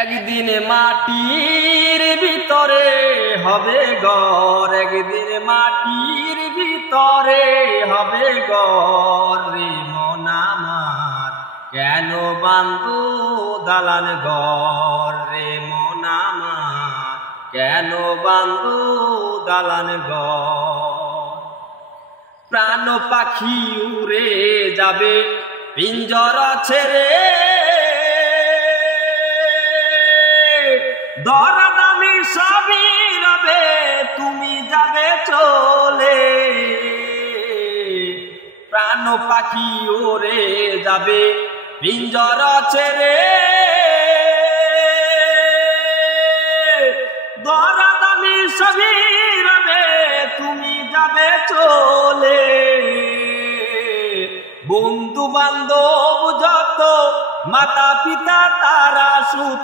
একদিন মাটির ভিতরে হবে ঘর, একদিন মাটির ভিতরে হবে ঘর। রে মন আমার কেন বান্ধু দালান ঘর, রে মন আমার কেন বান্ধু দালান ঘর। প্রাণ পাখি উড়ে যাবে পিঞ্জরা ছেড়ে, দরদামি সবই রবে তুমি যাবে চলে। প্রাণ পাখি ওরে যাবে পিঞ্জরা ছেড়ে, দরদামি সবই রবে তুমি যাবে চলে। বন্ধু বান্ধব যত মাতা পিতা তারা